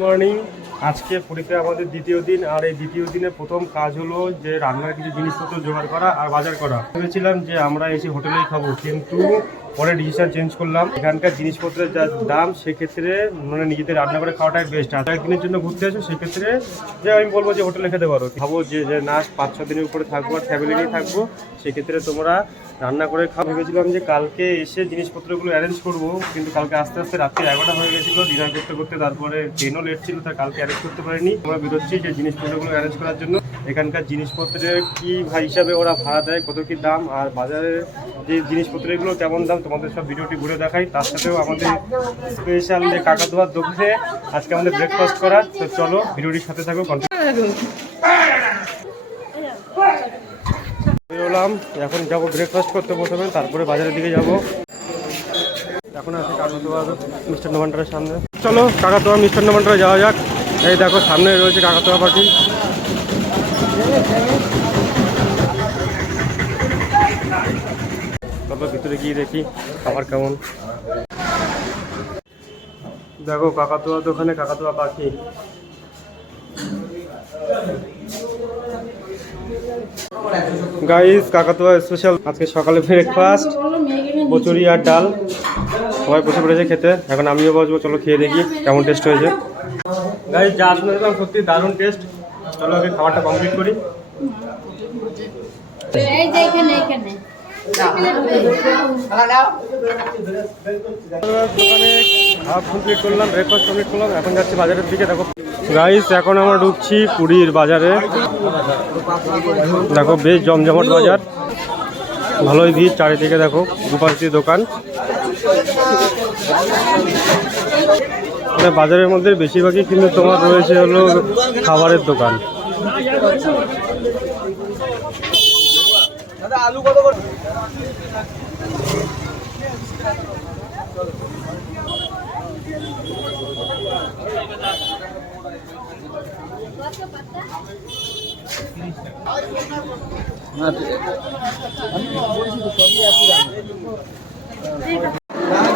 Morning. আজকে পুরীতে আমাদের দ্বিতীয় দিন, আর এই দ্বিতীয় দিনে প্রথম কাজ হলো যে রান্নার কিছু জিনিসপত্র জোগাড় করা আর বাজার করা। ভেবেছিলাম যে আমরা এসে হোটেলেই খাবো, কিন্তু পরে ডিসিশন চেঞ্জ করলাম। এখানকার জিনিসপত্রের যা দাম, সেক্ষেত্রে মানে নিজেদের রান্না করে খাওয়াটাই বেস্ট। আর একদিনের জন্য ঘুরতে আসো, সেক্ষেত্রে যে আমি বলবো যে হোটেলে খেতে পারো। ভাবো যে না 5-6 দিনের উপরে থাকবো আর ফ্যামিলি নিয়ে থাকবো, সেক্ষেত্রে তোমরা রান্না করে খাওয়া। ভেবেছিলাম যে কালকে এসে জিনিসপত্রগুলো অ্যারেঞ্জ করবো, কিন্তু কালকে আস্তে আস্তে রাত্রি 11টা হয়ে গেছিলো ডিনার করতে করতে। তারপরে ট্রেনও লেট ছিল, তাই কালকে অ্যারেঞ্জ করতে পারিনি। আমরা বেরোচ্ছি যে জিনিসপত্রগুলো অ্যারেঞ্জ করার জন্য। এখানকার জিনিসপত্রের কী হিসাবে ওরা ভাড়া দেয়, কত কী দাম, আর বাজারের যে জিনিসপত্রগুলো কেমন দাম, তোমাদের সব ভিডিওটি ঘুরে দেখাই। তার সাথেও আমাদের স্পেশাল যে কাকাতুয়ার দোকানে আজকে আমাদের ব্রেকফাস্ট করার। তো চলো ভিডিওটির সাথে থাকো। বেরোলাম, এখন যাবো ব্রেকফাস্ট করতে প্রথমে, তারপরে বাজারের দিকে যাব। এখন আছে কাকাতুয়া মিষ্টান্ন ভান্ডারের সামনে। চলো কাকাতুয়া মিষ্টান্ন ভান্ডারে যাওয়া যাক। এই দেখো সামনে রয়েছে কাকাতুয়া পাখি। চলো ভিতরে গিয়ে দেখি খাবার কেমন। দেখো কাকাতুয়া দোকানে কাকাতুয়া পাখি। গাইস, কাকাতুয়া স্পেশাল আজকে সকালে ব্রেকফাস্ট কচুরি আর ডাল। সবাই বসে পড়েছে খেতে, এখন আমিও বসবো। চলো খেয়ে দেখি কেমন টেস্ট হয়েছে। গাইস, যা শুনেছিলাম সত্যি দারুণ টেস্ট। চলো আগে খাবারটা কমপ্লিট করি। দোকানে খাওয়া কমপ্লিট করলাম, ব্রেকফাস্ট কমপ্লিট করলাম, এখন যাচ্ছি বাজারের দিকে। দেখো গাইস, এখন আমরা ঢুকছি পুরীর বাজারে। দেখো বেশ জমজমাট বাজার, ভালোই ভিড় চারিদিকে। দেখো দুপাশে দোকান। মানে বাজারের মধ্যে বেশিরভাগই কিন্তু তোমার রয়েছে হলো খাবারের দোকান। আলু কত করে?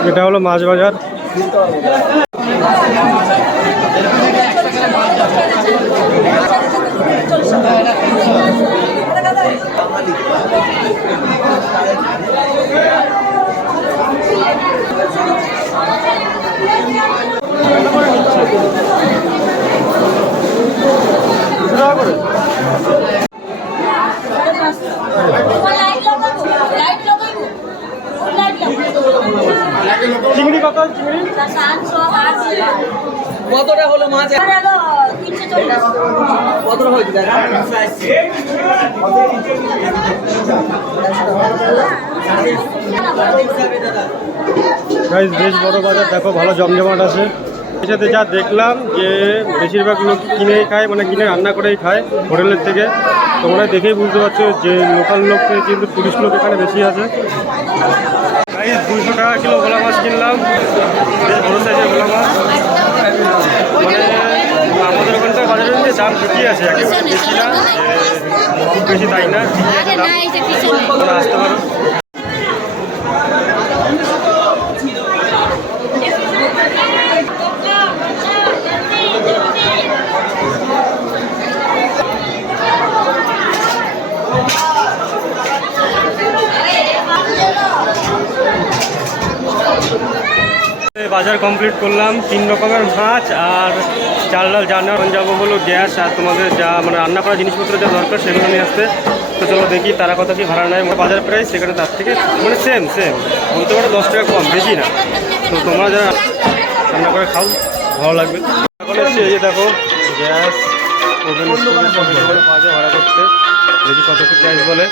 এটা হলো মাছ বাজার। চিংড়ি কত? চিংড়ি কতটা হলো মাছ? কতটা হয়েছে? বেশ বড় বাজার, দেখো ভালো জমজমাট আছে। এর সাথে যা দেখলাম যে বেশিরভাগ লোক কিনেই খায়, মানে কিনে রান্না করেই খায় হোটেলের থেকে। তোমরা দেখেই বুঝতে পারছো যে লোকাল লোক থেকে কিন্তু টুরিস্ট লোক এখানে বেশি আছে। 200 টাকা কিলো ভোলা মাছ কিনলাম, বেশ বড় সাইজের ভোলা মাছ। মানে আমাদের ওখানকার বাজারের মধ্যে দাম ঠিকই আছে, একেবারে বেশি না, খুব বেশি তাই না, ঠিকই আছে দাম। তোমরা আসতে পারো। বাজার কমপ্লিট করলাম, 3 রকমের মাছ আর চাল ডাল। জানার যাবো হলো গ্যাস আর তোমাদের যা মানে রান্না করা জিনিসপত্র যা দরকার সেগুলো নিয়ে আসতে। তো চলো দেখি তারা কত কি ভাড়া নেয়। বাজার প্রাইস সেখানে তার থেকে মানে সেম বলতে পারো 10 টাকা কম, বেশি না। তো তোমরা যারা রান্না করে খাও ভালো লাগবে। এখন হচ্ছে এই যে দেখো গ্যাস ওভেন পাওয়া যায় ভাড়া করতে। দেখি কত কি প্রাইস বলে।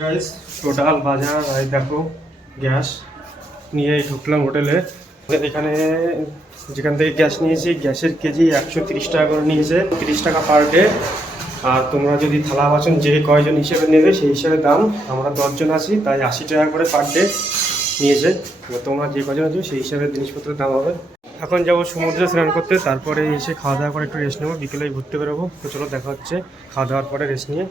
গাইস টোটাল বাজার আর দেখো গ্যাস নিয়ে ঢুকলাম হোটেলে। এখানে যেখান থেকে গ্যাস নিয়েছি, গ্যাসের কেজি 130 টাকা করে নিয়েছে, 30 টাকা পার ডে। আর তোমরা যদি থালা বাসন যে কয়জন হিসেবে নেবে সেই হিসেবে দাম। আমরা 10 জন আছি, তাই 80 টাকা করে পার ডে নিয়েছে। তোমরা যে কয়জন আছো সেই হিসাবে জিনিসপত্রের দাম হবে। এখন যাবো সমুদ্রে স্নান করতে, তারপরে এসে খাওয়া দাওয়া করে একটু রেস্ট নেবো। বিকেলেই ঘুরতে বেরোবো। তো চলো দেখা হচ্ছে খাওয়া দাওয়ার পরে রেস্ট নিয়ে।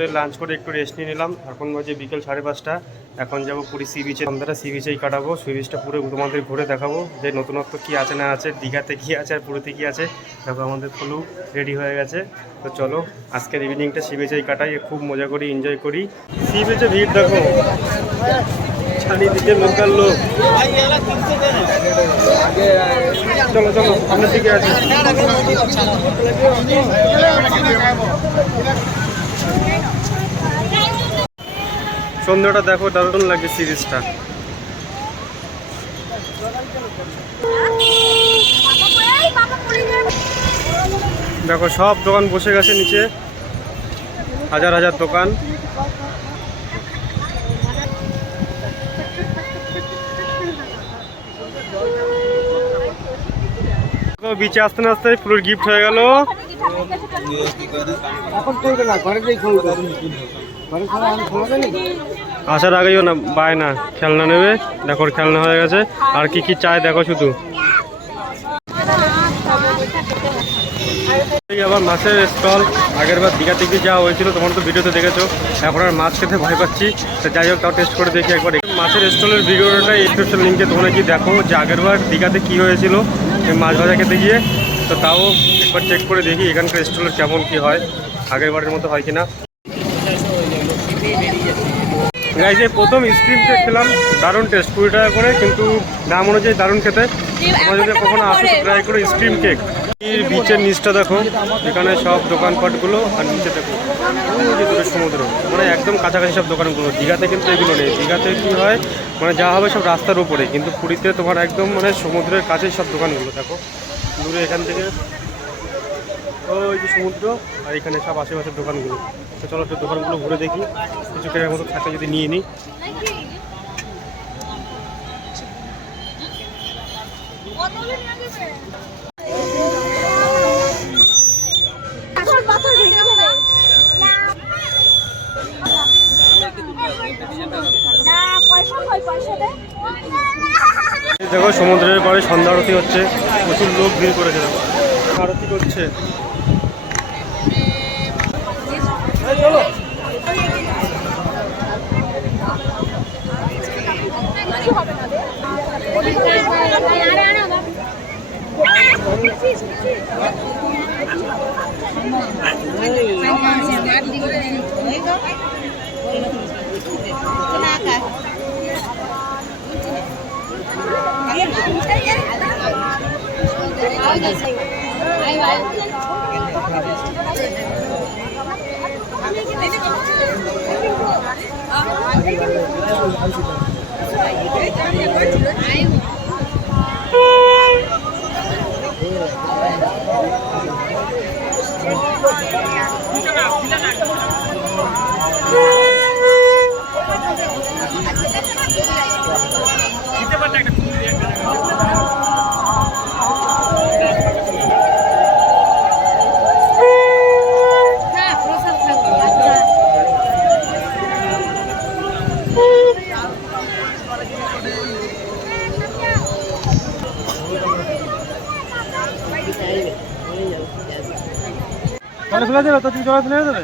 লাঞ্চ করে একটু রেস্ট নিয়ে নিলাম। এখন বাজে বিকেল 5:30। এখন যাবো পুরী সি বিচে। সন্ধ্যাটা সি বিচেই কাটাবো। সি বিচটা পুরো তোমাদের ঘুরে দেখাবো যে নতুনত্ব কী আছে না আছে, দীঘাতে কী আছে আর পুরীতে কী আছে। দেখো আমাদের ফুলু রেডি হয়ে গেছে। তো চলো আজকের ইভিনিংটা সি বিচেই কাটাই, খুব মজা করি, এনজয় করি। সি বিচে ভিড় দেখো, চারিদিকে লোকাল লোক। চলো চলো সামনের দিকে আছে। সন্ধ্যাটা দেখো, দারুণ লাগে সিরিজটা। দেখো সব দোকান বসে গেছে নিচে, হাজার হাজার দোকান। বিচে আসতে না আসতে পুরো গিফট হয়ে গেল। আসার আগেই না বায় না খেলনা নেবে। দেখো খেলনা হয়ে গেছে। আর কি কি চাই দেখো শুধু। আবার মাছের স্টল। আগের বার দীঘা থেকে যাওয়া হয়েছিল, তোমার তো ভিডিওতে দেখেছো। এখন আর মাছ খেতে ভয় পাচ্ছি, তো যাই হোক তাও টেস্ট করে দেখি একবার। মাছের স্টলের ভিডিওটা ডিসক্রিপশন লিঙ্কে তোমরা কি দেখো যে আগের বার দীঘাতে কী হয়েছিল মাছ ভাজা খেতে গিয়ে। তো তাও একবার চেক করে দেখি এখানকার স্টলের কেমন কি হয়, আগের বারের মতো হয় কিনা। গাইজ এই প্রথম স্ট্রিম কেক খেলাম, দারুণ টেস্ট, 20 টাকা করে, কিন্তু দাম অনুযায়ী দারুণ খেতে। তোমরা যদি কখনো আসো ট্রাই করো স্ট্রিম কেক। বিচের নিচটা দেখো, এখানে সব দোকানপাটগুলো, আর নিচে দেখো দূরে সমুদ্র, মানে একদম কাছাকাছি সব দোকানগুলো। দীঘাতে কিন্তু এগুলো নেই। দীঘাতে কী হয় মানে যা হবে সব রাস্তার উপরে, কিন্তু পুরীতে তোমার একদম মানে সমুদ্রের কাছেই সব দোকানগুলো। দেখো দূরে এখান থেকে ওই যে সমুদ্র, আর এখানে সব আশেপাশের দোকানগুলো। তো চলো একটু দোকানগুলো ঘুরে দেখি, কিছু কেনার মতো থাকে যদি নিয়ে নিই। দেখো সমুদ্রের পাড়ে সন্ধ্যা আরতি হচ্ছে, প্রচুর লোক ভিড় করেছে। দেখো আরতি করছে। জলে ফেলে দেবে তো, তুমি জলে ফেলে দেবে।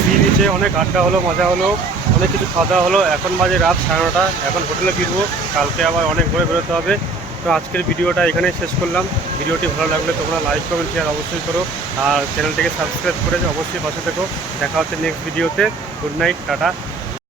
সি বিচে অনেক আড্ডা হলো, মজা হলো, অনেক কিছু খাওয়া দাওয়া হলো। এখন বাজে রাত 9:30। এখন হোটেলে ফিরবো, কালকে আবার অনেক ঘুরে বেরোতে হবে। তো আজকের ভিডিওটা এখানেই শেষ করলাম। ভিডিওটি ভালো লাগলে তোমরা লাইক কমেন্ট শেয়ার অবশ্যই করো, আর চ্যানেলটিকে সাবস্ক্রাইব করে অবশ্যই পাশে থেকো। দেখা হচ্ছে নেক্সট ভিডিওতে। Good night, tata.